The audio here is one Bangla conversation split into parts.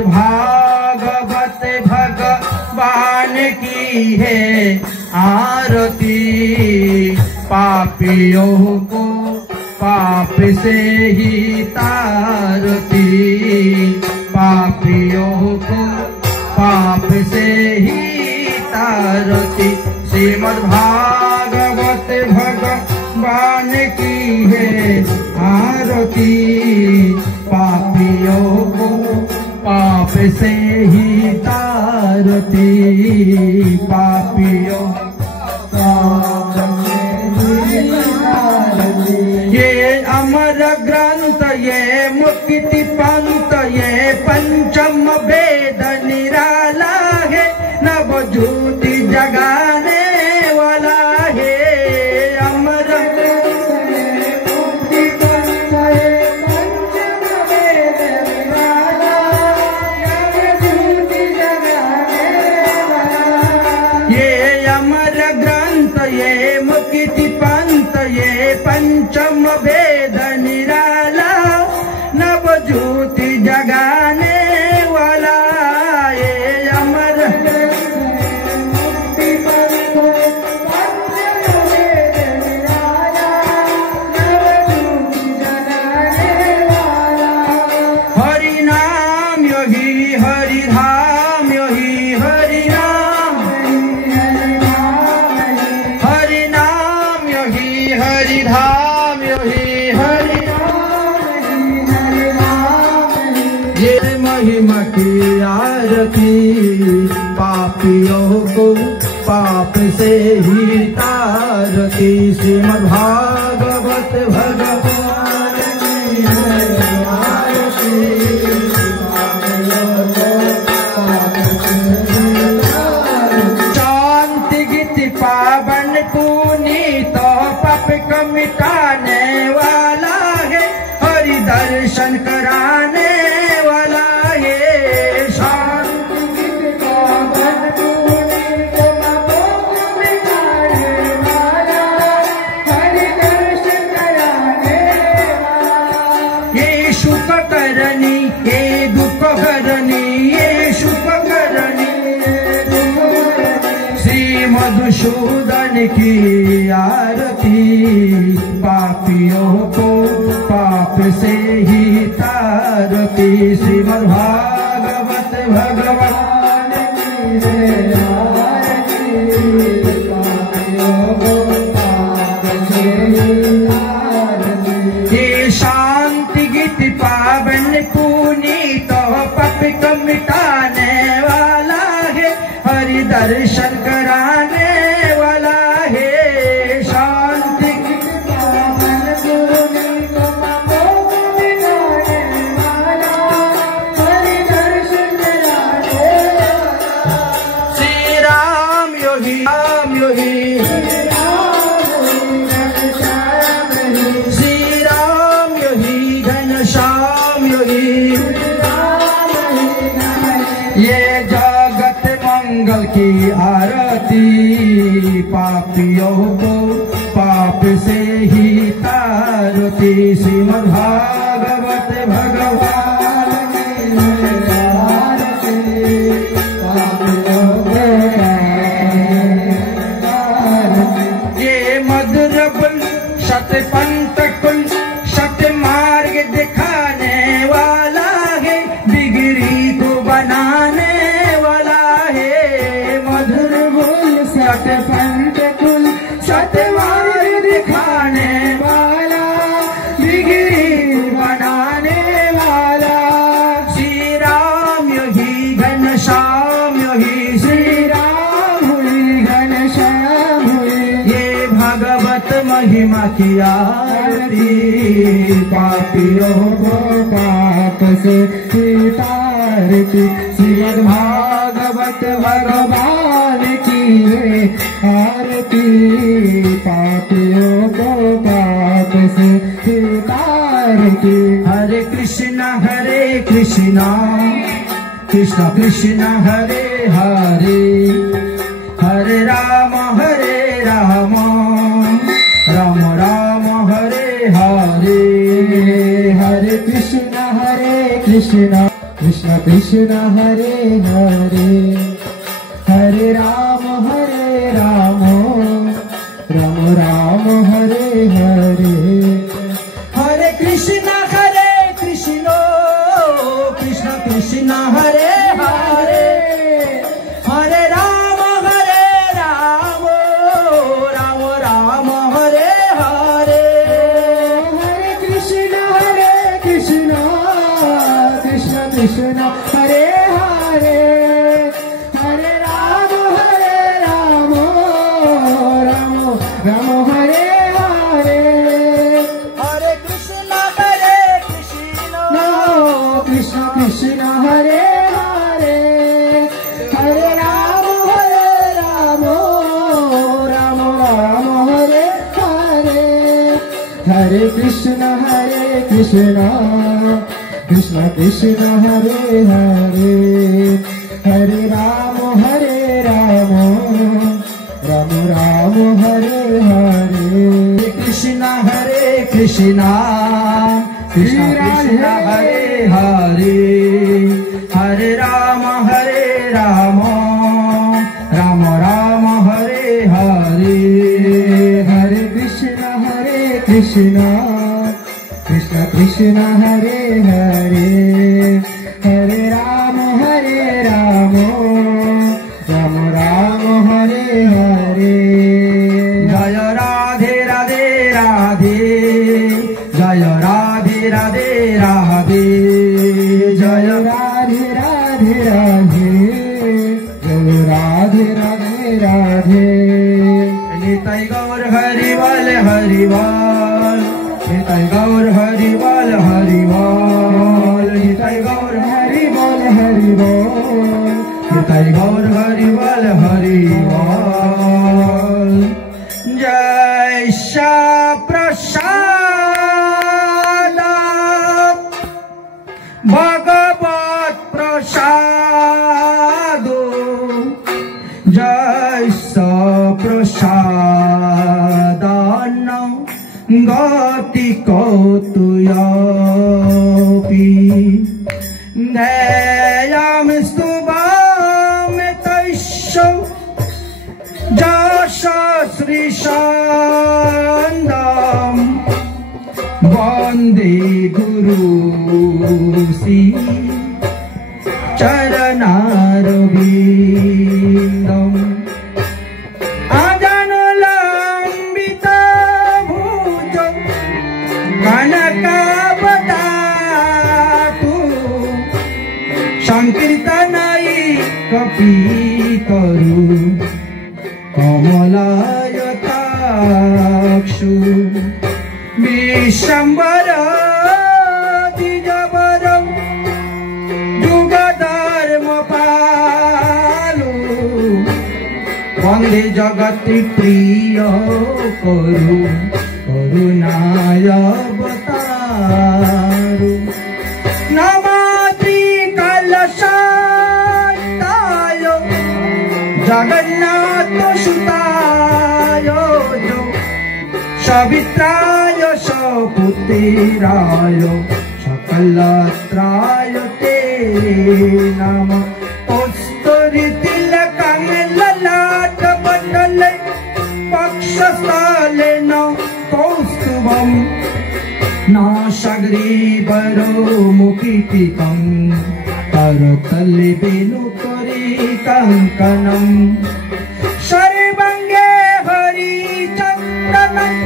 भागवत भगवान की है आरती। पापियों को पाप से ही तारती, पापियों को पाप से ही तारती। श्रीमद् भागवत भगवान की है आरती। पापियों को पाप से ही तारती, पापियों पाप से ही तारती। ये अमर ग्रंथ, ये मुक्ति पंथ, ये पंचम वेद निराला है। नव ज्योति जगाने वाला है। अमर मुक्ति पंथ, ये पंचम वेद निराला, नव ज्योति जगाने वाला। ये अमर ग्रंथ, ये मुक्ति पंथ, ये पंचम वेद निराला, नव ज्योति जगाने वाला। ये अमर मुक्ति पंथ, पंचम वेद निराला, नव ज्योति जगाने वाला। हरि नाम योही हरि धाम, योही हरि नाम, हरि नाम योही हरि धाम, योही हरि ये महिमा की आरती। पापियों को पाप से ही तारती। श्रीमद् भागवत भगवान की है आरती। शांति गीति पावन पुनीत पाप को मिटाने वाला है। हरि दर्शन कराने वाला है। शांति गीति पावन पुनीत पापों को मिटाने वाला, हरि दर्शन कराने वाला। ये सुख करनी, ये दुख करनी, ये सुख करनी, श्री मधुसूदन की आरती। पापियों को पाप से ही तारती। श्रीमद् भागवत भगवान की है आरती। पापियों को पाप से ही तारती। ये शांति गीति पावन पुनीत पाप को मिटाने वाला है। हरि दर्शन कराने वाला है। शांति गीति पावन पुनीत पापों को मिटाने वाला, हरि दर्शन कराने वाला। Shri Ram Yohei Ram Yohei, Shri Ram Yohei Ghanshyam Yohei. ये जगत मंगल की आरती। पापियों को पाप से ही तारती। श्रीमद् भागवत भगवान की है आरती। पापियों को तारती। ये मधुर कुल सत पंथ कुल सत मार्ग दिखाने वाला है। बिगड़ी को बनाने वाला है। मधुर कुल सत पंथ कुल सत मार्ग दिखाने वाला, बिगड़ी बनाने वाला। श्री राम योही घनश्याम योही, श्री राम हुई घनश्याम हुई। ये भगवत महिमा की आरती। पापियों को पाप से ही तारती। श्रीमद् भागवत भगवान की है आरती। पापियों को पाप से ही तारती। हरे कृष्ण कृष्ण कृष्ण हरे हरे, हरे राम राम राम हरे हरे। हरे Krishna Krishna Krishna Krishna Hare Hare Hare Rama Rama Rama Hare Hare Hare Krishna Krishna Krishna Hare Hare Hare Rama Rama Rama Hare Hare Hare Krishna Krishna Krishna Hare Hare Hare Rama Rama Rama Hare Hare Hare Krishna No Krishna Krishna Hare Hare Hare Rama Rama Rama Hare Hare Hare Krishna Krishna Krishna Hare Hare Hare Rama Rama Rama Hare Hare Krishna Krishna Krishna Hare Hare Hare Rama Rama Rama Hare Hare Hare Krishna Krishna Krishna Hare Hare Hare Rama Rama Rama Hare Hare Jaya Radhe Radhe Radhe Jaya Radhe Radhe Radhe Jaya Radhe Radhe Radhe Jaya Radhe Radhe Radhe Nitai Gaur Haribal Haribal Nitai Gaur Haribal Haribal Nitai Gaur Haribol Haribol Nitai Gaur Haribal Haribal Jai Shah Prasada Bhagavat Prasado Jai Shah Prasadana Gati Kotuyapi Nayam Stubam Taisho Jasha Sri Shandam Vande Guru Si Charanarvindam Ajanulambita Bhujam Kanakabadatu Sankirtanai Kapitaru Kamalayakshu Vishambara Dijabaram Jugadharma Palu Vande Jagati Priya Karu Karunaya Avataru Namatri Kalasatayo Jagannatha Sutayo Savitrayo Saputirayo Sakalatrayo Te Nama Ostari Tilakam Lalata Bandalai Pakshastalena Kaustuvam Nashagri Baro Mukitikam Taratali Binukari Kankanam Sharibange Hari Chandanam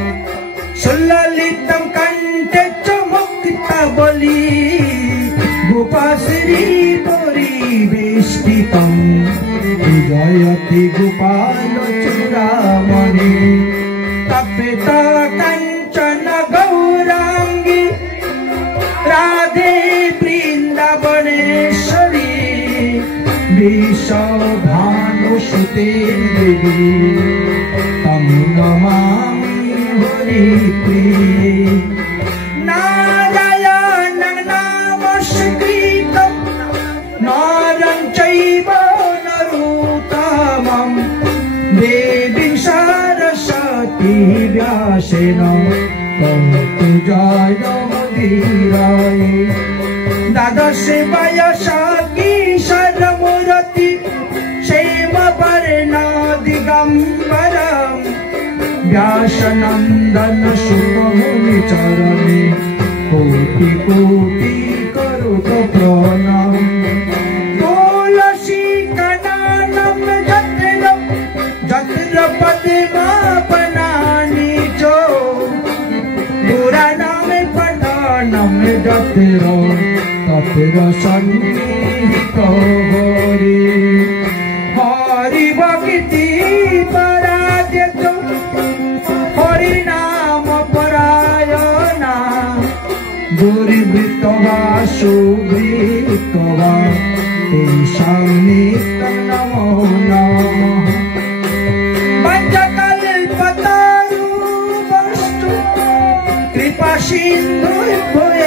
Sulalitam Kante Chamukta Bali Gopasri Puri Veshtitam Vijayati Gopalo Churamani Tapita Kanchana Gaurangi Radhe Vrindavaneshwari Vishabhanu Shute Devi Tam Namami Hari Priye Narayanam Namaskritam Naram Chaiva Narutamam Devim Saraswati Vyasena Kautu Jaya Madhiraye দ্বাদশ বয়সা কিশোরমূরতি क्षेमवर्णा दिगम्बरम् व्यासनन्दन सुतमुनि चरणे कोटि कोटि करुत प्रणाम तुलसी कननं जत्र पद्मापनानि च पुराणं पठनं जत्र तत्र सन्निहित हरि हरि भक्ति परायत हरि नाम परायणा दुर्वृत्त वा सुवृत्त वा तेषां नित्यं नमो नमः वञ्चकल्पतरुवस्तु कृपा सिन्धुभ्यः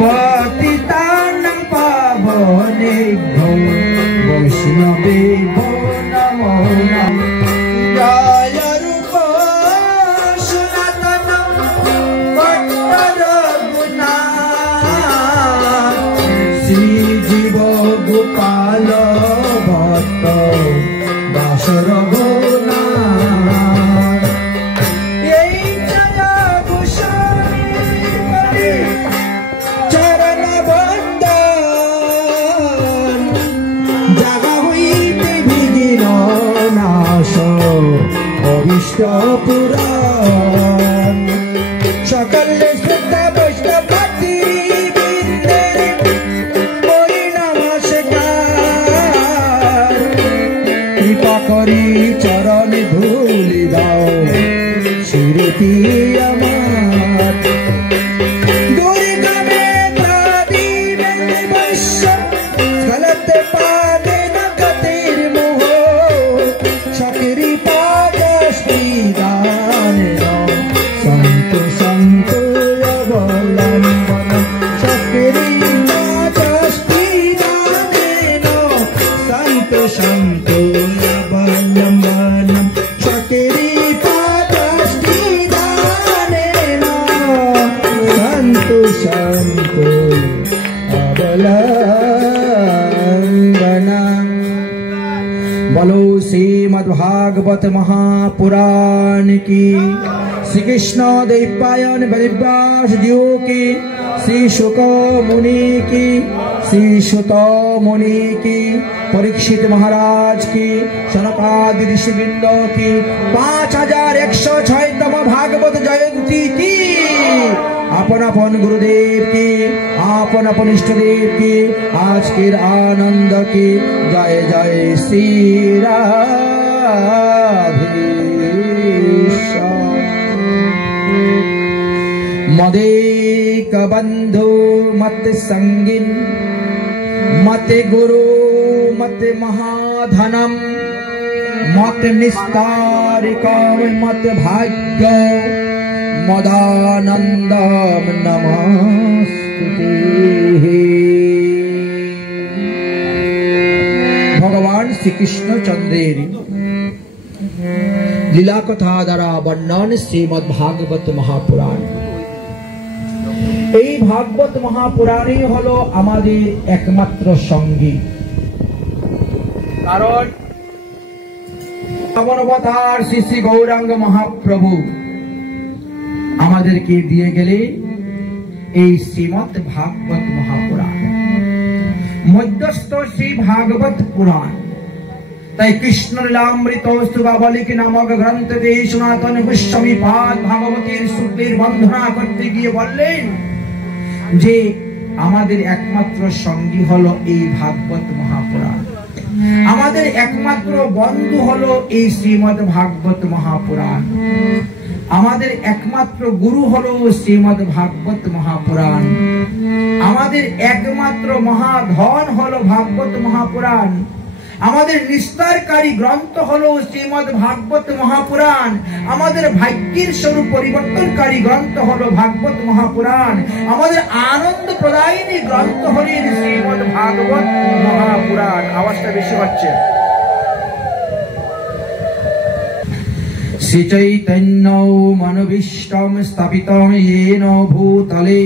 पतितानां पावनेभ्यो वैष्णवेभ्यो नमो नमः जय रूप सनातन भट्ट रघुनाथ श्री जीव गोपाल भट्ट दास रघुनाथ चरण बंदन जगा हईते विदिन नाश अरिष्ट पुराण सकल श्रद्धा वैष्णव भक्ति बिंदेर करि नमस्कार कृपा करी चरण धूलि दाओ स्मृति अमर दुर्गमे प्रादीने वश्य गलत पादे न गतिर्मोह शक्रि पाद श्रीदान संत संत अवलंबन शक्रि पाद श्रीदान संत संत अवलंबन शक्रि पाद श्रीदान संत संत अवलंबना बोलो श्रीमद्भागवत महापुराण की श्री कृष्ण द्वैपायन वेदव्यास जीव की श्री शुक मुनि की श्री सुत मुनि की परीक्षित महाराज की सनकादि ऋषिवृंद की 5106तम भागवत जयंती की अपन अपन गुरुदेव की अपन अपन इष्ट देव की आज के आनंद की जय जय श्री राधेश्याम मदेक बंधु मत संगिन मत गुरु मत महाधनम मत निस्तारिकम मत भाग्य मदानंदम नमस्ते। भगवान श्री कृष्ण चंद्रेर लीला कथा द्वारा वर्णन श्रीमद् भागवत महापुराण। এই ভাগবত মহাপুরাণই হলো আমাদের একমাত্র সঙ্গী, কারণ অবতার শ্রী শ্রী গৌরাঙ্গ মহাপ্রভু আমাদেরকে দিয়ে গেলে এই শ্রীমদ্ ভাগবত মহাপুরাণ, মধ্যস্থ শ্রী ভাগবত পুরাণ। তাই কৃষ্ণ লীলামৃত স্তবাবলিক নামক গ্রন্থে সনাতন গোস্বামী পাদ ভাগবতের সূত্রের বন্ধনা করতে গিয়ে বললেন যে আমাদের একমাত্র সঙ্গী হলো এই ভাগবত মহাপুরাণ, আমাদের একমাত্র বন্ধু হলো এই শ্রীমদ্ ভাগবত মহাপুরাণ, আমাদের একমাত্র গুরু হলো শ্রীমদ্ ভাগবত মহাপুরাণ, আমাদের একমাত্র মহাধন হলো ভাগবত মহাপুরাণ, আমাদের নিস্তারকারী গ্রন্থ হলো শ্রীমদ্ ভাগবত মহাপুরাণ, আমাদের ভাগ্যের স্বরূপ পরিবর্তনকারী গ্রন্থ হলো ভাগবত মহাপুরাণ, আমাদের আনন্দ প্রদায়িনী গ্রন্থ হলো শ্রীমদ্ ভাগবত মহাপুরাণ। আওয়াজটা বেশি হচ্ছে। শ্রী চৈতন্য মনোভীষ্টম স্থাপিতম येन ভূতলে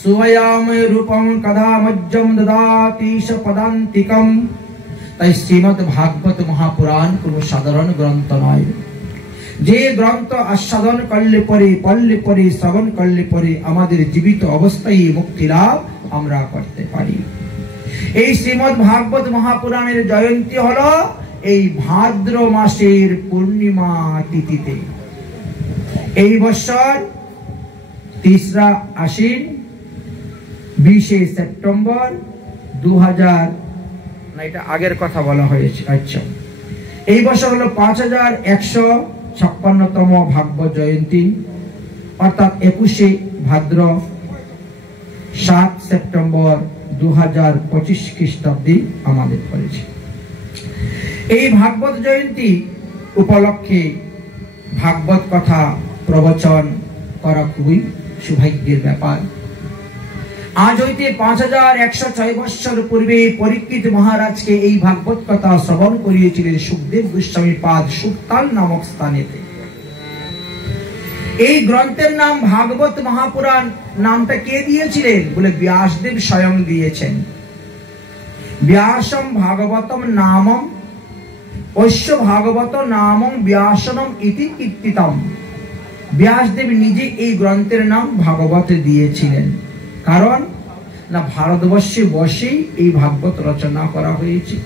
সুভয়াম রূপম কদামজ্জম দদাতি পদান্তিকম। তাই শ্রীমদ্ ভাগবত মহাপুরাণ কোন সাধারণ গ্রন্থ নয়, যে গ্রন্থ আস্বাদন করলে পরে, পড়লে পরে, শ্রবণ করলে পরে আমাদের জীবিত অবস্থায় মুক্তি লাভ আমরা করতে পারি। এই শ্রীমদ্ ভাগবত মহাপুরাণের জয়ন্তী হলো এই ভাদ্র মাসের পূর্ণিমা তিথিতে। এই বছর 3রা আশ্বিন 20শে সেপ্টেম্বর 2000, না এটা আগের কথা বলা হয়েছে। আচ্ছা, এই বছর হলো 5156তম ভাগবত জয়ন্তী, অর্থাৎ 21শে ভাদ্র 7 সেপ্টেম্বর 2025 খ্রিস্টাব্দে আমাদের পড়েছে। এই ভাগবত জয়ন্তী উপলক্ষে ভাগবত কথা প্রবচন করা খুবই সৌভাগ্যের ব্যাপার। আজ হইতে 5106 বৎসর পূর্বে পরীক্ষিত মহারাজকে এই ভাগবত কথা শ্রবণ করিয়েছিলেন সুখদেব গোস্বামী পাদ সুক্তাল নামক স্থানেতে। এই গ্রন্থের নাম ভাগবত মহাপুরাণ নামটা কে দিয়েছিলেন বলে ব্যাসদেব স্বয়ং দিয়েছেন। ব্যাসম ভাগবতম নামম অশ্য ভাগবত নামং ব্যাসনম ইতি কীর্তিতম। ব্যাসদেব নিজে এই গ্রন্থের নাম ভাগবত দিয়েছিলেন, কারণ না ভারতবর্ষে বসেই এই ভাগবত রচনা করা হয়েছে,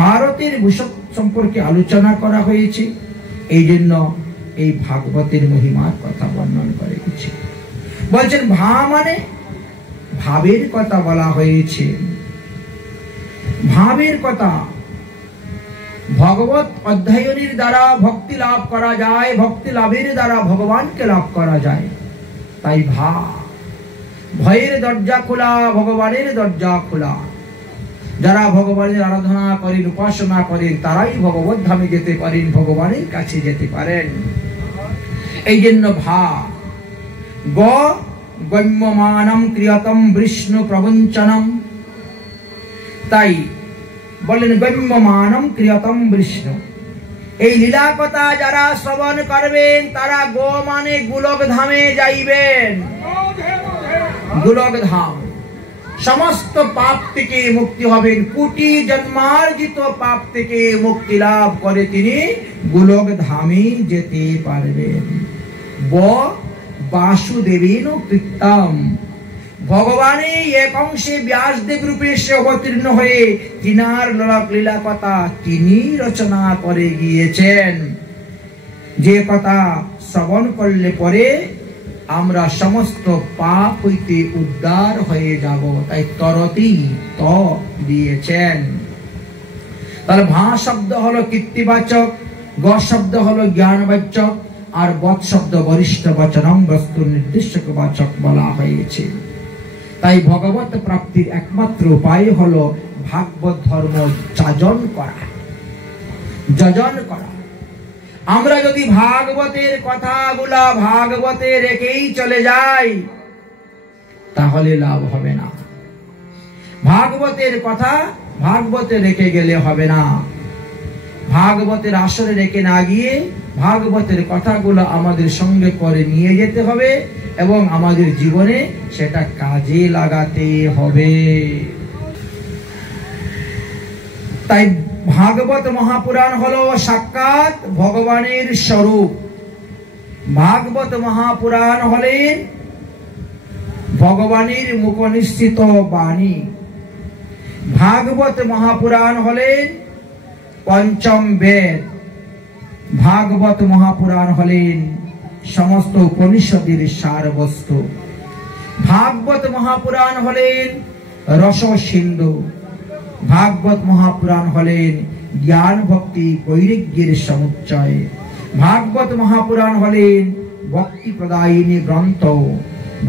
ভারতের ভূষক সম্পর্কে আলোচনা করা হয়েছে, এই জন্য এই ভাগবতের মহিমার কথা বর্ণন করে গেছে। বলছেন ভা মানে ভাবের কথা বলা হয়েছে। ভাবের কথা, ভগবত অধ্যয়নের দ্বারা ভক্তি লাভ করা যায়, ভক্তি লাভের দ্বারা ভগবানকে লাভ করা যায়। তাই ভয়ের দরজা খোলা, ভগবানের দরজা খোলা। যারা ভগবানের আরাধনা করেন, উপাসনা করেন, তারাই ভগবত ধামে যেতে পারেন, ভগবানের কাছে যেতে পারেন। এই জন্য গম্যমানম ক্রিয়তম বিষ্ণু প্রবঞ্চনম। তাই বলেন গম্যমানম ক্রিয়তম বিষ্ণু। এই লীলা কথা যারা শ্রবণ করবেন তারা গো মানে গোলক ধামে যাইবেন। গোলক ধাম সমস্ত পাপ থেকে মুক্তি হবেন, কোটি জন্মার্জিত পাপ থেকে মুক্তি লাভ করে তিনি গোলক ধামে যেতে পারবেন। বাসুদেবেন কৃত্যম। ভগবানের এক অংশে ব্যাসদেব রূপে সে অবতীর্ণ হয়ে তিনার লীলা কথা তিনি রচনা করে গিয়েছেন। যে কথা শ্রবণ করলে পরে আমরা সমস্ত পাপ হইতে উদ্ধার হয়ে যাব, তাই তরতি ত দিয়েছেন। তাহলে ভা শব্দ হলো কীর্তিবাচক, গ শব্দ হলো জ্ঞানবাচক, আর বৎ শব্দ বরিষ্ঠ বচনম বস্তু নির্দেশক বাচক বলা হয়েছে। তাই ভগবত প্রাপ্তির একমাত্র উপায় হলো ভাগবত ধর্ম যাজন করা, যজন করা। আমরা যদি ভাগবতের কথাগুলা ভাগবতে রেখেই চলে যাই তাহলে লাভ হবে না। ভাগবতের কথা ভাগবতে রেখে গেলে হবে না। ভাগবতের আসরে রেখে না গিয়ে ভাগবতের কথাগুলো আমাদের সঙ্গে করে নিয়ে যেতে হবে এবং আমাদের জীবনে সেটা কাজে লাগাতে হবে। তাই ভাগবত মহাপুরাণ হলো সাক্ষাৎ ভগবানের স্বরূপ। ভাগবত মহাপুরাণ হলেন ভগবানের মুখনিসৃত বাণী। ভাগবত মহাপুরাণ হলেন পঞ্চম বেদ। ভাগবত মহাপুরাণ হলেন সমস্ত উপনিষদের সারবস্তু। ভাগবত মহাপুরাণ হলেন রস সিন্ধু। ভাগবত মহাপুরাণ হলেন জ্ঞান ভক্তি বৈরাগ্যের সমুচ্চয়। ভাগবত মহাপুরাণ হলেন ভক্তি প্রদায়িনী গ্রন্থ।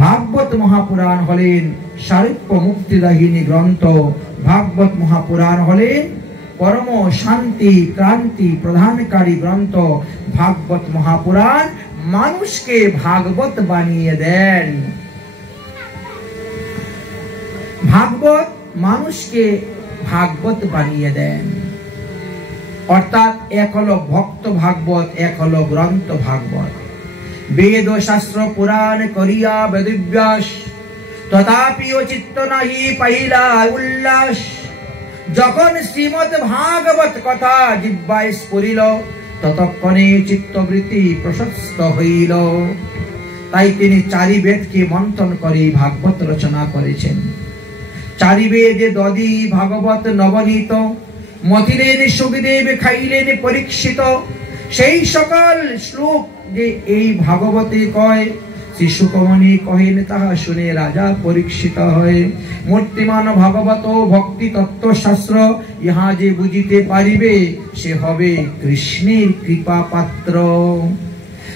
ভাগবত মহাপুরাণ হলেন সারূপ্য মুক্তিদায়িনী গ্রন্থ। ভাগবত মহাপুরাণ হলেন পরম শান্তি ক্রান্তি প্রদানকারী গ্রন্থ। ভাগবত মহাপুরাণ মানুষকে ভাগবত বানিয়ে দেন। ভাগবত মানুষকে ভাগবত বানিয়ে দেন, অর্থাৎ এক হলো ভক্ত ভাগবত, এক হলো গ্রন্থ ভাগবত। বেদ শাস্ত্র পুরাণ করিয়া বেদব্যাস তথাপিও চিত্ত নাহি পাইলা উল্লাস। যখন শ্রীমদ ভাগবত কথা জিহ্বায় স্ফুরিল, ততক্ষণে চিত্তবৃত্তি প্রশস্ত হইল। তাই তিনি চারি বেদকে মন্থন করে ভাগবত রচনা করেছেন। চারি বেদে দধি ভাগবত নবনীত, মথিলেন সুখদেব খাইলেন পরীক্ষিত। সেই সকল শ্লোক যে এই ভাগবতে কয়, শ্রী শুকমণি কহেন তাহা শুনে রাজা পরীক্ষিত হয়। মূর্তিমান ভাগবত ভক্তি তত্ত্ব শাস্ত্র, ইহা যে বুঝিতে পারিবে সে হবে কৃষ্ণের কৃপা পাত্র।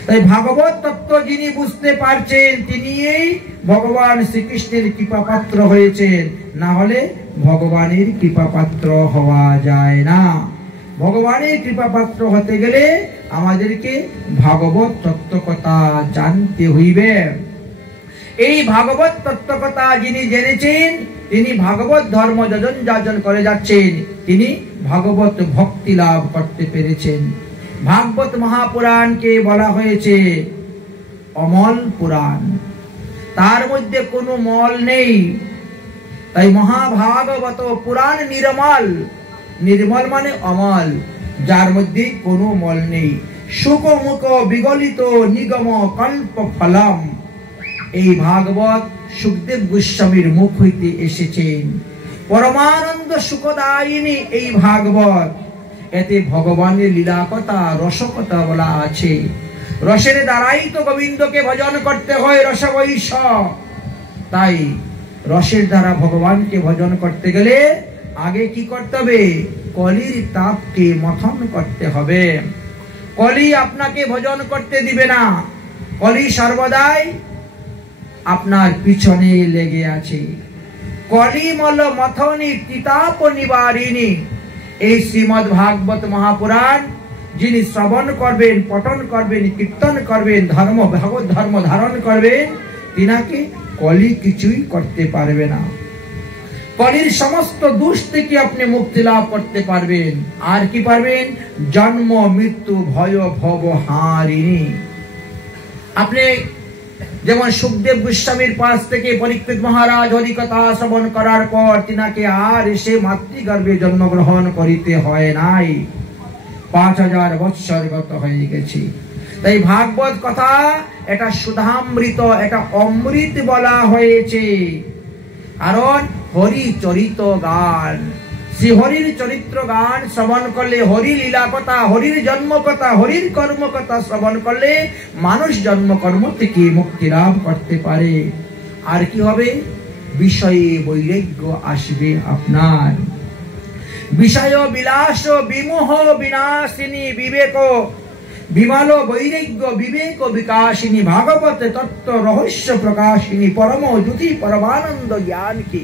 তাই ভাগবত তত্ত্ব যিনি বুঝতে পারছেন তিনি এই ভগবান শ্রীকৃষ্ণের কৃপা পাত্র হয়েছেন, না হলে ভগবানের কৃপা পাত্র হওয়া যায় না। ভগবানের কৃপা পাত্র হতে গেলে আমাদেরকে ভাগবত তত্ত্বকথা জানতে হইবে। এই ভাগবত তত্ত্বকথা যিনি জেনেছেন তিনি ভাগবত ধর্ম যজন যাজন করে যাচ্ছেন, তিনি ভাগবত ভক্তি লাভ করতে পেরেছেন। ভাগবত মহাপুরাণকে বলা হয়েছে অমল পুরাণ, তার মধ্যে কোনো মল নেই। তাই মহাভাগবত পুরাণ নির্মল, নির্মল মানে অমল, যার মধ্যে কোনো মল নেই। সুখমুখ বিগলিত নিগম কল্প ফলম। এই ভাগবত সুখদেব গোস্বামীর মুখ হইতে এসেছেন। পরমানন্দ সুখদায়িনী এই ভাগবত। এতে ভগবানের লীলা কথা রসকথা বলা আছে। রসের দ্বারাই তো গোবিন্দকে ভজন করতে হয়, রসবৈষ। তাই রসের দ্বারা ভগবানকে ভজন করতে গেলে আগে কি করতে হবে? কলির তাপকে মথন করতে হবে। কলি আপনাকে ভজন করতে দিবে না। কলি সর্বদাই আপনার পিছনে লেগে আছে। কলি মল মথনি তিতাপ নিবারিণী। এই শ্রীমদ ভাগবত মহাপুরাণ যিনি শ্রবণ করবেন, পঠন করবেন, কীর্তন করবেন, ভাগবত ধর্ম ধারণ করবেন, তিনাকে কলি কিছুই করতে পারবে না। কলির সমস্ত দোষ থেকে আপনি মুক্তি লাভ করতে পারবেন। আর কি পারবেন? জন্ম মৃত্যু ভয় ভব হারিণী। আপনি যেমন সুখদেব গোস্বামীর পাশ থেকে পরীক্ষিত মহারাজ হরিকথা শ্রবণ করার পর তিনাকে আর এসে মাতৃগর্ভে জন্মগ্রহণ করিতে হয় নাই। 5000 বৎসর গত হয়ে গেছে। তাই ভাগবত কথা এটা সুধামৃত, এটা অমৃত বলা হয়েছে। কারণ হরি চরিত গান, শ্রী হরির চরিত্র গান শ্রবণ করলে, হরি লীলা কথা, হরির জন্ম কথা, হরির কর্ম কথা শ্রবণ করলে মানুষ জন্ম কর্ম থেকে মুক্তি লাভ করতে পারে। আর কি হবে? বিষয়ে বৈরাগ্য আসবে আপনার। বিষয় বিলাস বিমোহ বিনাশিনী বিবেক, বিমল বৈরাগ্য বিবেক বিকাশিনী, ভাগবত তত্ত্ব রহস্য প্রকাশিনী, পরম জ্যোতি পরমানন্দ জ্ঞান কি।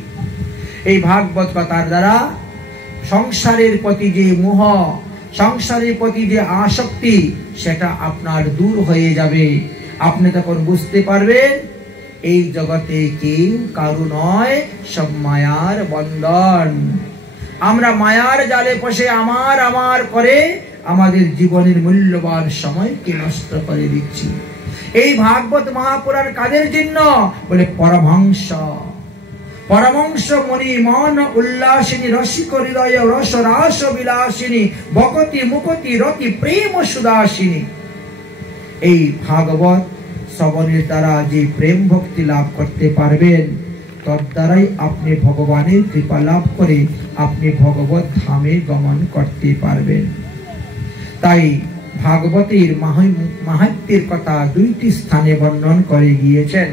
এই ভাগবত কথার দ্বারা সংসারের প্রতি যে মোহ, সংসারের প্রতি যে আসক্তি, সেটা আপনার দূর হয়ে যাবে। আপনি তখন বুঝতে পারবেন এই জগতে কেউ কারু নয়, সব মায়ার বন্ধন। আমরা মায়ার জালে ফসে আমার আমার করে আমাদের জীবনের মূল্যবান সময়কে নষ্ট করে দিচ্ছি। এই ভাগবত মহাপুরাণ কাদের জন্য? বলে পরমহংস। পরমহংস মনি মন উল্লাসিনী, রসিক হৃদয় রস রাস বিলাসিনী, ভকতি মুকতি রতি প্রেম সুদাসিনী। এই ভাগবত শ্রবণের দ্বারা যে প্রেম ভক্তি লাভ করতে পারবেন, তদ দ্বারাই আপনি ভগবানের কৃপা লাভ করে আপনি ভগবত ধামে গমন করতে পারবেন। তাই ভাগবতের মাহাত্ম্যের কথা 2টি স্থানে বর্ণন করে গিয়েছেন।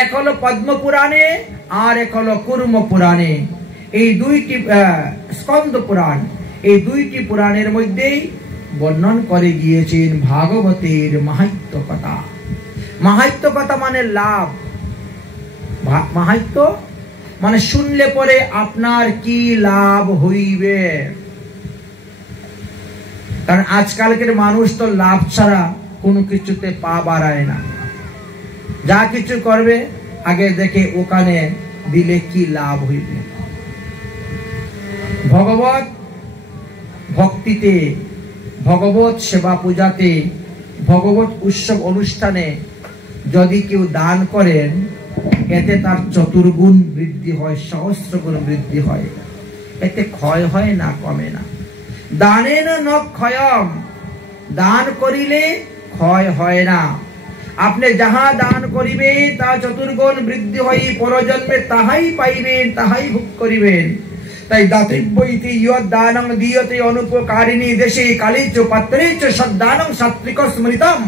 এক হলো পদ্ম পুরাণে, আর এক হলো কুর্ম পুরাণে। এই 2টি স্কন্দ পুরাণ, এই 2টি পুরাণের মধ্যেই বর্ণন করে গিয়েছেন ভাগবতের মাহাত্ম্য কথা। মাহাত্ম্য কথা মানে লাভ। মাহাত্ম্য মানে শুনলে পরে আপনার কি লাভ হইবে। কারণ আজকালকের মানুষ তো লাভ ছাড়া কোনো কিছুতে পা বাড়ায় না। যা কিছু করবে আগে দেখে ওখানে দিলে কি লাভ হইবে। ভগবত ভক্তিতে, ভগবত সেবা পূজাতে, ভগবত উৎসব অনুষ্ঠানে যদি কেউ দান করেন এতে তার চতুর্গুণ বৃদ্ধি হয়, সহস্রগুণ বৃদ্ধি হয়, এতে ক্ষয় হয় না, কমে না। দানেন ন ক্ষয়ম, দান করিলে ক্ষয় হয় না। আপনি যাহা দান করিবেন তা চতুর্গুণ বৃদ্ধি হয়, পরজন্মে তাহাই পাইবেন, তাহাই ভোগ করিবেন। তাই দাতৃব্য ইতি ইয়ৎ দানং দীয়তে অনুপকারিণী দেশে কালে চ পাত্রে চ সদ্দানং সাত্বিক স্মৃতম।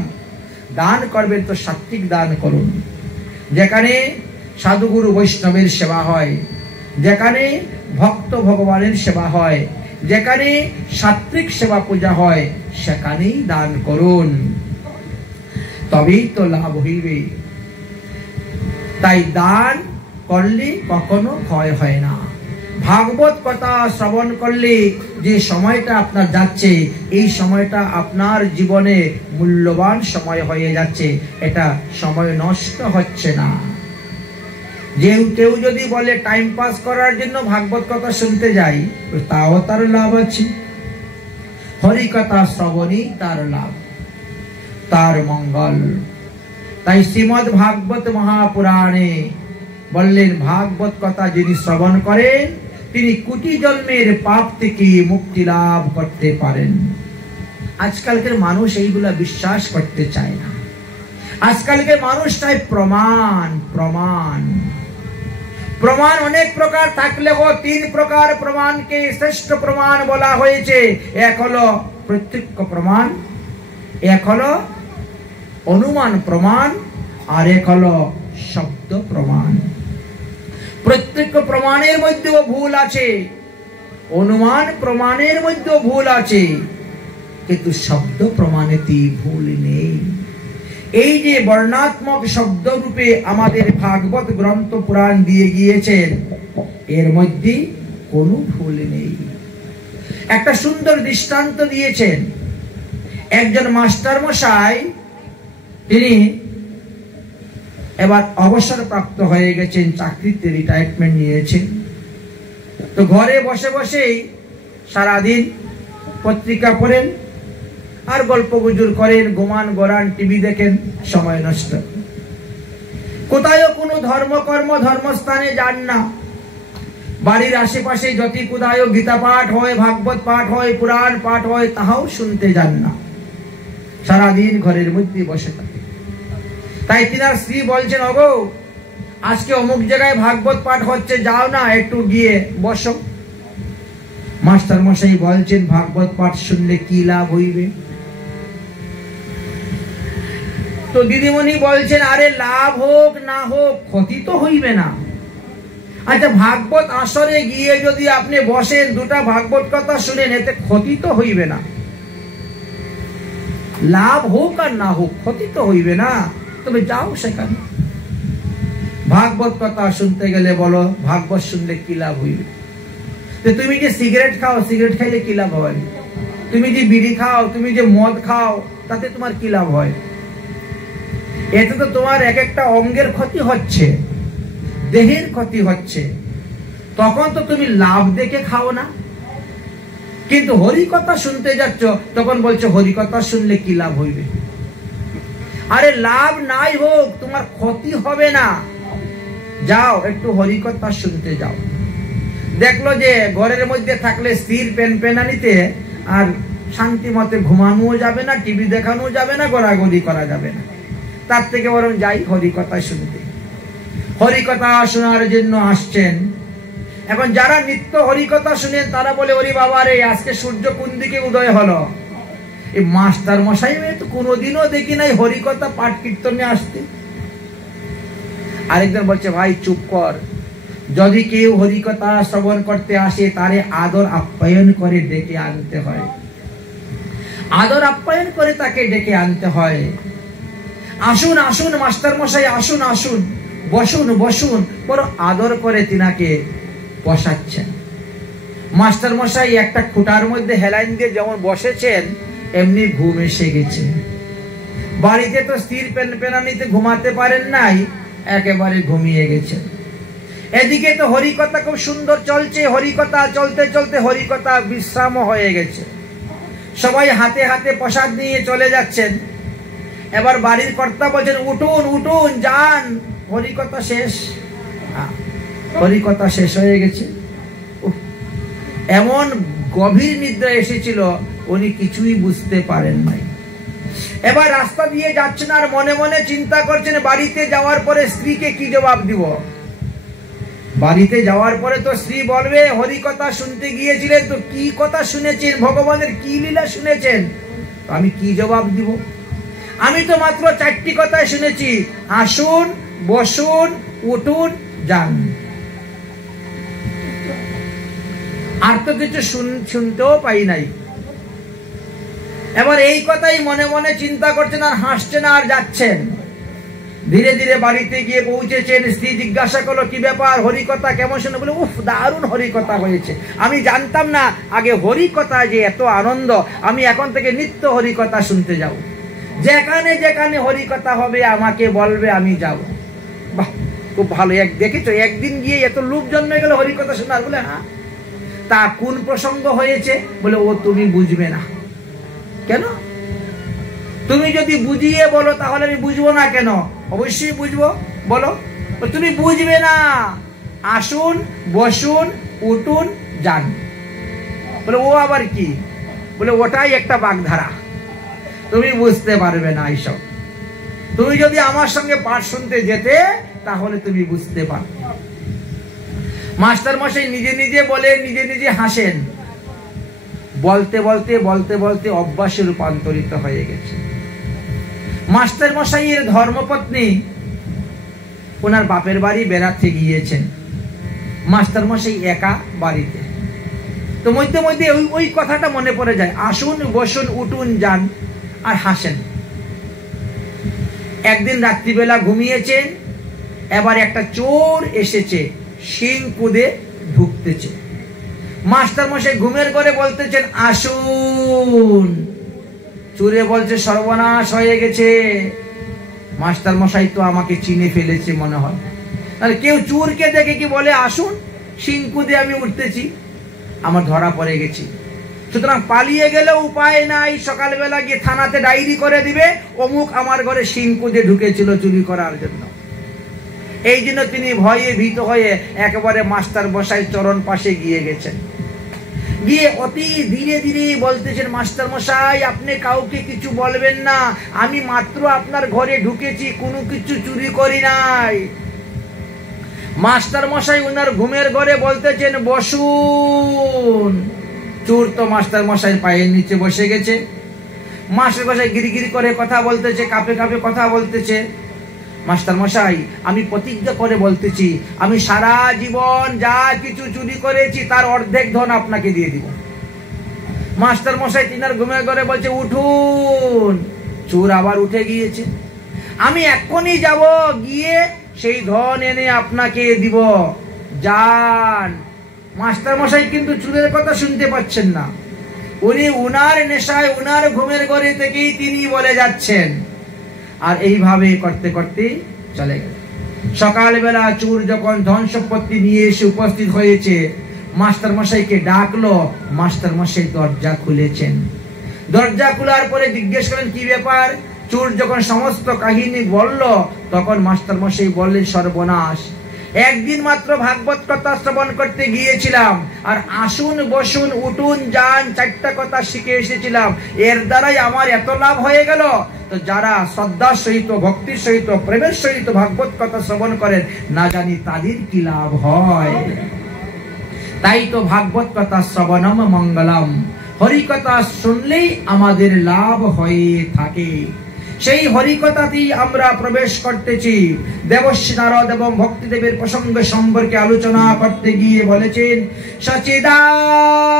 দান করবেন তো সাত্বিক দান করুন, যেখানে সাধুগুরু বৈষ্ণবের সেবা হয়, যেখানে ভক্ত ভগবানের সেবা হয়, যেখানে সাত্বিক সেবা পূজা হয়, সেখানেই দান করুন, তবেই তো লাভ হইবে। তাই দান করলে কখনো ভয় হয় না। ভাগবত কথা শ্রবণ করলে যে সময়টা আপনার যাচ্ছে, এই সময়টা আপনার জীবনে মূল্যবান সময় হয়ে যাচ্ছে, এটা সময় নষ্ট হচ্ছে না। যে কেউ যদি বলে টাইম পাস করার জন্য ভাগবত কথা শুনতে যাই, তাও তার লাভ আছে। হরি কথা শ্রবণই তার লাভ, তার মঙ্গল। তাই শ্রীমদ ভাগবত মহাপুরাণে বললেন, ভাগবত কথা যিনি শ্রবণ করেন তিনি কোটি জন্মের পাপ থেকে মুক্তি লাভ করতে পারেন। আজকালকার মানুষ এইগুলা বিশ্বাস করতে চায় না। আজকালকার মানুষ চায় প্রমাণ, প্রমাণ, প্রমাণ। অনেক প্রকার থাকলেও তিন প্রকার প্রমাণকে শ্রেষ্ঠ প্রমাণ বলা হয়েছে। এক হলো প্রত্যক্ষ প্রমাণ, এক হলো অনুমান প্রমাণ, আর এক হলো শব্দ প্রমাণ। প্রত্যক্ষ প্রমাণের মধ্যেও ভুল আছে, অনুমান প্রমাণের মধ্যেও ভুল আছে, কিন্তু শব্দ প্রমাণেতে ভুল নেই। এই যে বর্ণাত্মক শব্দ রূপে আমাদের ভাগবত গ্রন্থ পুরাণ দিয়ে গিয়েছেন, এর মধ্যে কোনো ভুল নেই। একটা সুন্দর দৃষ্টান্ত দিয়েছেন। একজন মাস্টার মশাই, তিনি এবার অবসর প্রাপ্ত হয়ে গেছেন, চাকরিতে রিটায়ারমেন্ট নিয়েছেন। তো ঘরে বসে বসেই সারাদিন পত্রিকা পড়েন আর গল্প গুজর করেন, ঘুমান গড়ান, টিভি দেখেন, সময় নষ্ট। কোথাও কোনো ধর্মকর্ম ধর্মস্থানে যান না। বাড়ির আশেপাশে যদি কোথাও গীতা পাঠ হয়, ভাগবত পাঠ হয়, পুরাণ পাঠ হয়, তাহাও শুনতে যান না। সারাদিন ঘরের মধ্যে বসে থাকে। তাই তিনার স্ত্রী বলছেন, ওগো আজকে অমুক জায়গায় ভাগবত পাঠ হচ্ছে, যাও না, একটু গিয়ে বসো। মাস্টার মশাই বলছেন, ভাগবত পাঠ শুনলে কি লাভ হইবে? তো দিদিমণি বলছেন, আরে লাভ হোক না হোক, ক্ষতি তো হইবে না। আচ্ছা, ভাগবত আসরে গিয়ে যদি আপনি বসেন, দুটা ভাগবত কথা শুনেন, এতে ক্ষতি তো হইবে না। লাভ হোক আর না হোক, ক্ষতি তো হইবে না। তবে যাও সেখানে। ভাগবত কথা শুনতে গেলে বলো, ভাগবত শুনলে কি লাভ হইবে? তুমি যে সিগারেট খাও, সিগারেট খাইলে কি লাভ হয়? তুমি যে বিড়ি খাও, তুমি যে মদ খাও, তাতে তোমার কি লাভ হয়? এতে তো তোমার এক একটা অঙ্গের ক্ষতি হচ্ছে, দেহের ক্ষতি হচ্ছে। তখন তো তুমি লাভ দেখে খাও না। কিন্তু হরিকথা শুনতে যাচ্ছ, তখন বলছো হরিকথা শুনলে কি লাভ হইবে? আরে লাভ নাই হোক, তোমার ক্ষতি হবে না। যাও একটু হরিকথা শুনতে যাও। দেখলো যে ঘরের মধ্যে থাকলে স্থির পেনপেনানিতে আর শান্তি মতে ঘুমানো যাবে না, টিভি দেখানো যাবে না, গড়াগড়ি করা যাবে না। তার থেকে বরং যাই হরিকথা শুনতে। হরিকথা শোনার জন্য আসছেন। এখন যারা নিত্য হরিকথা শুনেন তারা বলে, ওরে বাবা রে, আজকে সূর্য কোন দিকে উদয় হলো? এই মাস্টার মশাই তো কোনোদিনও দেখি নাই হরিকথা পাঠ কীর্তনে আসতে। আরেকজন বলছে, ভাই চুপ কর। যদি কেউ হরিকথা শ্রবণ করতে আসে, তারে আদর আপ্যায়ন করে ডেকে আনতে হয়। আদর আপ্যায়ন করে তাকে ডেকে আনতে হয়। আসুন আসুন মাস্টার মশাই, আসুন আসুন, বসুন বসুন, বড় আদর করে তিনাকে বসাচ্ছেন। মাস্টার মশাই একটা খুঁটার মধ্যে হেলাইন দিয়ে যেমন বসেছেন, এমনি ঘুম এসে গেছে। বাড়িতে তো স্থির পেনানিতে ঘুমাতে পারেন নাই, একেবারে ঘুমিয়ে গেছে। এদিকে তো হরিকথা খুব সুন্দর চলছে, হরিকথা চলতে চলতে হরিকথা বিশ্রাম হয়ে গেছে। সবাই হাতে হাতে প্রসাদ নিয়ে চলে যাচ্ছেন। এবার বাড়ির কর্তা বলছেন, উঠুন উঠুন, যান, হরিকথা শেষ, হরিকথা শেষ হয়ে গেছে। এমন গভীর নিদ্রা এসেছিল উনি কিছুই বুঝতে পারেন নাই। এবার রাস্তা দিয়ে যাচ্ছেন আর মনে মনে চিন্তা করছেন বাড়িতে যাওয়ার পরে স্ত্রীকে কি জবাব দিব। বাড়িতে যাওয়ার পরে তো স্ত্রী বলবে হরিকথা শুনতে গিয়েছিলেন তো কি কথা শুনেছেন, ভগবানের কি লীলা শুনেছেন, আমি কি জবাব দিব। আমি তো মাত্র 4টি কথাই শুনেছি, আসুন, বসুন, উঠুন, যান, আর তো কিছু শুনতেও পাই নাই। এবার এই কথাই মনে মনে চিন্তা করছেন আর হাসছেন আর যাচ্ছেন। ধীরে ধীরে বাড়িতে গিয়ে পৌঁছেছেন। স্ত্রী জিজ্ঞাসা করলো কি ব্যাপার, হরিকথা কেমন শুনে? বলে উফ, দারুণ হরিকথা হয়েছে, আমি জানতাম না আগে হরিকথা যে এত আনন্দ, আমি এখন থেকে নিত্য হরিকথা শুনতে যাব, যেখানে যেখানে হরিকথা হবে আমাকে বলবে, আমি যাব। বাহ, খুব ভালো। দেখেছো একদিন গিয়ে এত লোভ জন্মে গেল হরিকথা শোনার। বলে হ্যাঁ, তা কোন প্রসঙ্গ হয়েছে? বলে ও তুমি বুঝবে না। কেন? তুমি যদি বুঝিয়ে বলো তাহলে আমি বুঝবো না কেন? অবশ্যই বুঝবো, বলো। তুমি বুঝবে না, আসুন, বসুন, উঠুন, যান। বলে ও আবার কি? বলে ওটাই একটা বাগধারা, তুমি বুঝতে পারবে না এইসব। তুমি যদি আমার সঙ্গে পাঠ শুনতে যেতে তাহলে তুমি বুঝতে পারবে। মাস্টার মশাই নিজে নিজে বলে, নিজে নিজে হাসেন। বলতে বলতে বলতে বলতে অভ্যাসে রূপান্তরিত হয়ে গেছে। মাস্টার মশাইয়ের ধর্মপত্নী ওনার বাপের বাড়ি বেড়াতে গিয়েছেন, মাস্টার মশাই একা বাড়িতে। তো মধ্যে মধ্যে ওই কথাটা মনে পড়ে যায়, আসুন, বসুন, উঠুন, যান, আর হাসেন। একদিন রাত্রিবেলা ঘুমিয়েছেন, এবার একটা চোর এসেছে, শিং কুদে ঢুকতেছে। মাস্টার মশাই ঘুমের ঘরে বলতেছেন আসুন। চোরে বলছে সর্বনাশ হয়ে গেছে, মাস্টার মশাই তো আমাকে চিনে ফেলেছে মনে হয়। তাহলে কেউ চোরকে দেখে কি বলে আসুন, শিং কুদে আমি উঠতেছি, আমার ধরা পড়ে গেছি। সুতরাং পালিয়ে গেলে উপায় নাই, সকালবেলা গিয়ে থানাতে ডায়েরি করে দিবে অমুক আমার ঘরে শিং কুদে ঢুকেছিল চুরি করার জন্য। এই জন্য তিনি ভয়ে ভীত হয়ে একেবারে মাস্টার মশাই চরণ পাশে গিয়ে গেছেন। গিয়ে অতি ধীরে ধীরে বলতেছেন, মাস্টার মশাই আপনি কাউকে কিছু বলবেন না, আমি মাত্র আপনার ঘরে ঢুকেছি, কোনো কিছু চুরি করি নাই। মাস্টার মশাই উনার ঘুমের ঘরে বলতেছেন বসুন। চোর তো মাস্টার মশাই পায়ের নিচে বসে গেছে। মাস্টার মশাই গিরিগিরি করে কথা বলতেছে, কাঁপে কাঁপে কথা বলতেছে। মাস্টার মশাই আমি প্রতিজ্ঞা করে বলতেছি, আমি সারা জীবন যা কিছু চুরি করেছি তার অর্ধেক ধন আপনাকে দিয়ে দিব। মাস্টার মশাই তিনার ঘুমের ঘরে বলছে উঠুন। চোর আবার উঠে গিয়েছে। আমি এখনই যাব, গিয়ে সেই ধন এনে আপনাকে দিব, যান। মাস্টার মশাই কিন্তু চোরের কথা শুনতে পাচ্ছেন না, উনি উনার নেশায় উনার ঘুমের ঘরে থেকেই তিনি বলে যাচ্ছেন। আর এইভাবে করতে করতে চলে গেল। সকালবেলা চোর যখন ধন সম্পত্তি নিয়ে এসে উপস্থিত হয়েছে, মাস্টার মশাইকে ডাকলো। মাস্টার মশাই দরজা খুলেছেন। দরজা খোলার পরে জিজ্ঞেস করেন কি ব্যাপার। চোর যখন সমস্ত কাহিনী বলল তখন মাস্টার মশাই বললেন সর্বনাশ, একদিন মাত্র ভাগবত কথা শ্রবণ করতে গিয়েছিলাম, আর আসুন, বসুন, উঠুন, যান 4টা কথা শিখে এসেছিলাম, এর দ্বারাই আমার এত লাভ হয়ে গেল। তো যারা শ্রদ্ধার সহিত, ভক্তির সহিত, প্রেমের সহিত ভাগবত কথা শ্রবণ করেন, না জানি তাদের কি লাভ হয়। তাই তো ভাগবত কথা শ্রবণম মঙ্গলম, হরিকথা শুনলেই আমাদের লাভ হয়ে থাকে। সেই হরিকথাতেই আমরা প্রবেশ করতেছি। দেবশ্রী নারদ এবং ভক্তিদেবের প্রসঙ্গ সম্পর্কে আলোচনা করতে গিয়ে বলেছেন, সচিদানন্দ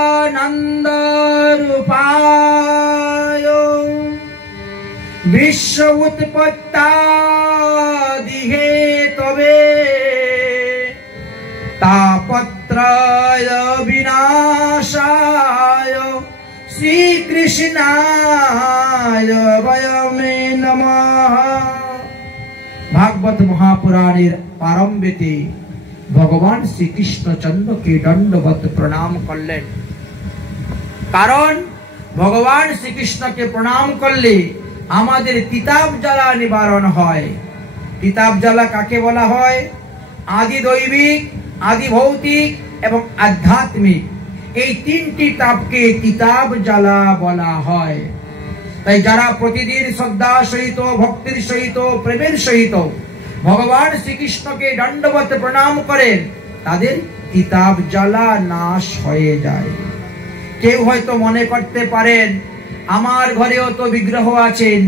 রূপায় বিশ্ব উৎপত্তাদি হেতবে তাপত্রয় বিনাশায় শ্রীকৃষ্ণায় বয়মে নমঃ। ভাগবত মহাপুরাণের প্রারম্ভেতে ভগবান শ্রীকৃষ্ণচন্দ্রকে দণ্ডবত প্রণাম করলেন। কারণ ভগবান শ্রীকৃষ্ণকে প্রণাম করলে আমাদের তিতাব জ্বালা নিবারণ হয়। কিতাব জ্বালা কাকে বলা হয়? আদি দৈবিক, আদি ভৌতিক এবং আধ্যাত্মিক, এই তিনটি তাপকে কিতাব জ্বালা বলা হয়। তাই যারা প্রতিদিন শ্রদ্ধা সহিত, ভক্তির সহিত, প্রেমের সহিত ভগবান শ্রীকৃষ্ণকে দণ্ডবত প্রণাম করেন, তাদের কিতাব জ্বালা নাশ হয়ে যায়। কেউ হয়তো মনে করতে পারেন, আমার ঘরেও তো বিগ্রহ আছেন,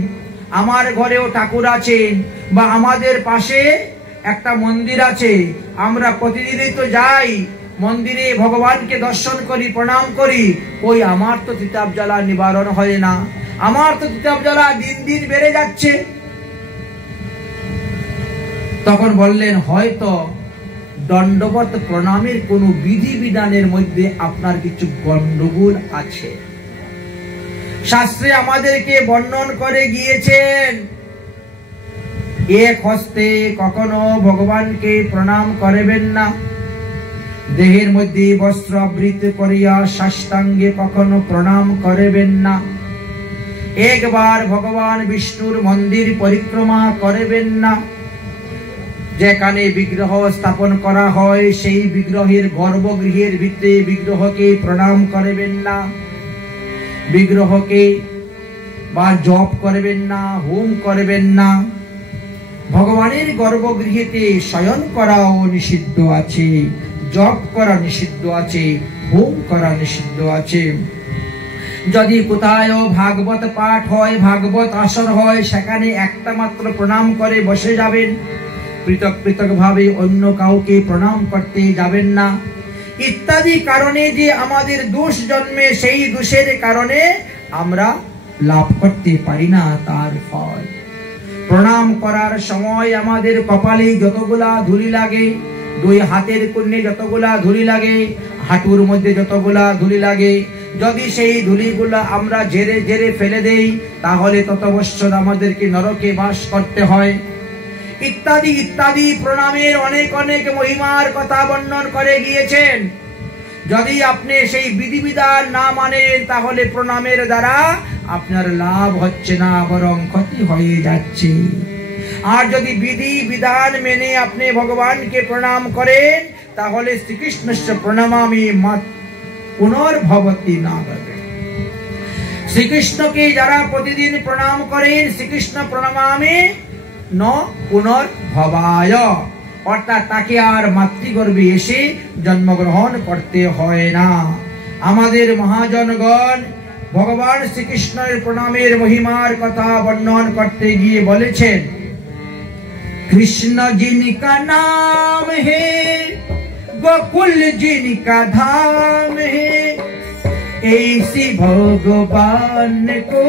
আমার ঘরেও ঠাকুর আছেন, বা আমাদের পাশে একটা মন্দির আছে, আমরা প্রতিদিনই তো যাই মন্দিরে, ভগবানকে দর্শন করি, প্রণাম করি, ওই আমার তো কিতাব জ্বালা নিবারণ হয় না, আমার তো কিতাব জ্বালা দিন দিন বেড়ে যাচ্ছে। তখন বললেন, হয়তো দণ্ডবত প্রণামের কোন বিধি বিধানের মধ্যে আপনার কিছু গন্ডগোল আছে। শাস্ত্রে আমাদেরকে বর্ণন করে গিয়েছেন, এক হস্তে কখনো ভগবানকে প্রণাম করবেন না, দেহের মধ্যে বস্ত্র আবৃত করিয়া সাষ্টাঙ্গে কখনো প্রণাম করবেন না, একবার ভগবান বিষ্ণুর মন্দির পরিক্রমা করবেন না, যেখানে বিগ্রহ স্থাপন করা হয় সেই বিগ্রহের গর্ভগৃহের ভিতরে বিগ্রহকে প্রণাম করবেন না, বিগ্রহকে বা জপ করবেন না, হোম করবেন না, ভগবানের গর্ভগৃহেতে শয়ন করাও নিষিদ্ধ আছে, জপ করা নিষিদ্ধ আছে, হোম করা নিষিদ্ধ আছে। যদি কোথাও ভাগবত পাঠ হয়, ভাগবত আসর হয়, সেখানে একটা মাত্র প্রণাম করে বসে যাবেন, পৃথক পৃথক ভাবে অন্য কাউকে প্রণাম করতে যাবেন না। ইত্যাদি কারণে যে আমাদের দোষ জন্মে, সেই দোষের কারণে আমরা লাভ করতে পারি না তার ফল। প্রণাম করার সময় আমাদের কপালে যতগুলা ধুলি লাগে, দুই হাতের কুণ্যে যতগুলা ধুলি লাগে, হাঁটুর মধ্যে যতগুলা ধুলি লাগে, যদি সেই ধুলিগুলা আমরা ঝেড়ে ঝেড়ে ফেলে দেই, তাহলে তত বৎসর আমাদেরকে নরকে বাস করতে হয়। ইত্যাদি ইত্যাদি প্রণামের অনেক অনেক মহিমার কথা বর্ণন করে গিয়েছেন। যদি আপনি সেই বিধিবিধান না মানেন, তাহলে প্রণামের দ্বারা আপনার লাভ হচ্ছে না, বরং ক্ষতি হয়ে যাচ্ছে। আর যদি বিধি বিধান মেনে আপনি ভগবানকে প্রণাম করেন, তাহলে শ্রীকৃষ্ণ প্রণামামি পুনর্ভবতি না হবে। শ্রীকৃষ্ণকে যারা প্রতিদিন প্রণাম করেন, শ্রীকৃষ্ণ প্রণামামি ন পুনর্ভবায়, অর্থাৎ তাকে আর মাতৃগর্ভে এসে জন্মগ্রহণ করতে হয় না। আমাদের মহাজনগণ ভগবান শ্রীকৃষ্ণের প্রণামের মহিমার কথা বর্ণন করতে গিয়ে বলেছেন, কৃষ্ণ जिनका नाम है, गोकुल जिनका धाम है, ऐसी भगवान को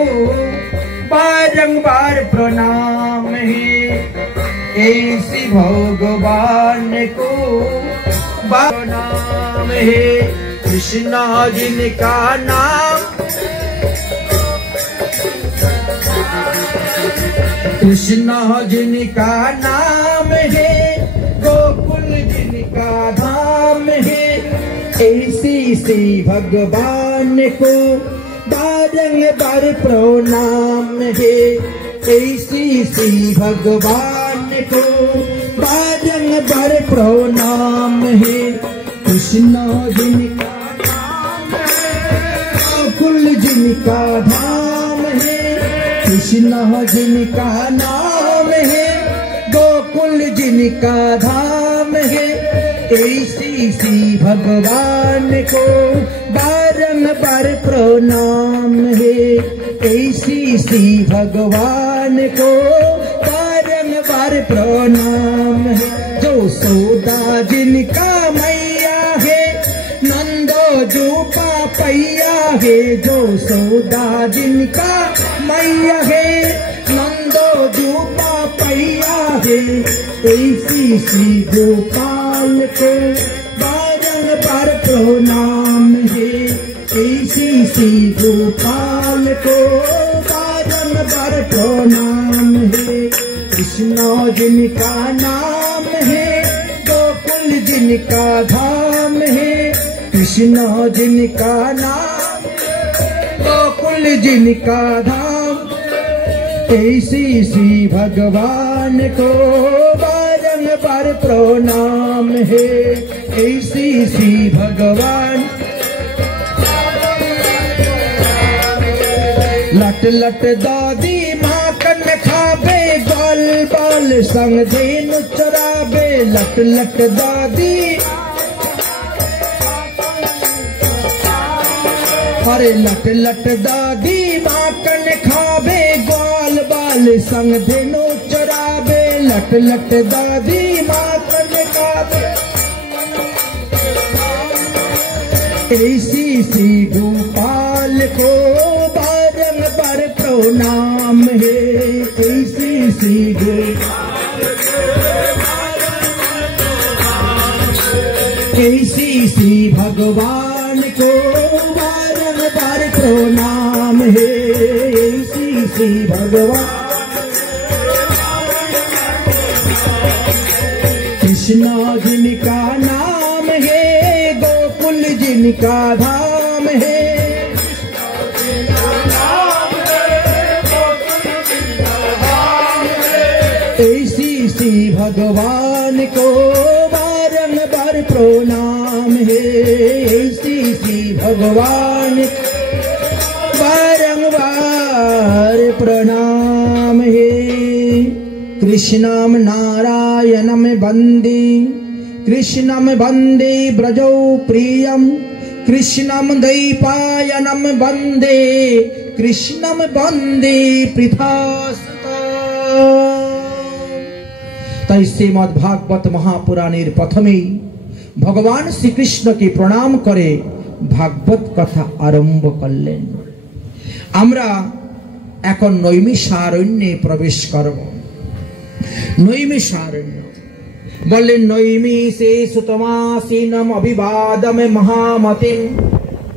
बारंबार प्रणाम है, ऐसी भगवान को प्रणाम है। कृष्ण जिनका नाम, कृष्ण जिनका नाम है, गोकुल जिनका धाम है, ऐसी सी भगवान को बारंबार प्रणाम है, ऐसी सी भगवान को बारंबार प्रणाम है। कृष्ण जिनका नाम है, गोकुल जिनका धाम है, कृष्ण जिनका नाम है, गोकुल जिनका धाम है, ऐसी सी भगवान को बारंबार प्रणाम है, ऐसी सी भगवान को बारंबार प्रणाम है। जो सौदा जिनका मैया है, नंदो जो पापैया है, जो सौदा जिनका मैया है, नंदो जो पापैया है, ऐसी सी गोपाल को बारंबार प्रणाम है, ऐसी सी गोपाल को बारंबार प्रणाम है। कृष्ण जिनका नाम है, गोकुल जिनका धाम है, कृष्ण जिनका नाम, गोकुल जिनका धाम, ऐसी सी भगवान को बारंबार प्रणाम है। ऐसी सी भगवान लट लट दादी माखन खाबे, बाल बाल संग धेनु चराबे। लट लट दादी अरे लट लट दादी माखन खाबे, ग्वाल बाल संग धेनु चराबे। लट लट दादी माखन खाबे। ऐसी सी गोपाल को बारंबार प्रणाम है। ऐसी सी ऐसी सी भगवान को बारंबार प्रणाम है। ऐसी सी भगवान कृष्णा जिनका नाम है, गोकुल जिनका धाम है। ऐसी सी भगवान को बारंबार प्रणाम है। ऐसी सी भगवान बारंबार प्रणाम है। कृष्णम नारायणम वन्दे, कृष्णम वन्दे ब्रजौ प्रियम। कृष्णम द्वैपायनम वन्दे, कृष्णम वन्दे पृथासुतम्। তাই শ্রীমদ্ ভাগবত মহাপুরাণের প্রথমেই ভগবান শ্রীকৃষ্ণকে প্রণাম করে ভাগবত কথা আরম্ভ করলেন। আমরা এখন নৈমিষারণ্যে প্রবেশ করব। নৈমিষারণ্য বললেন নৈমিষে সুতমাসীনম অভিবাদম মহামতিম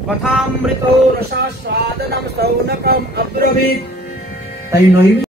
কথামৃত রসাস্বাদনম সৌনকম অব্রবীত। তাই নৈমিষ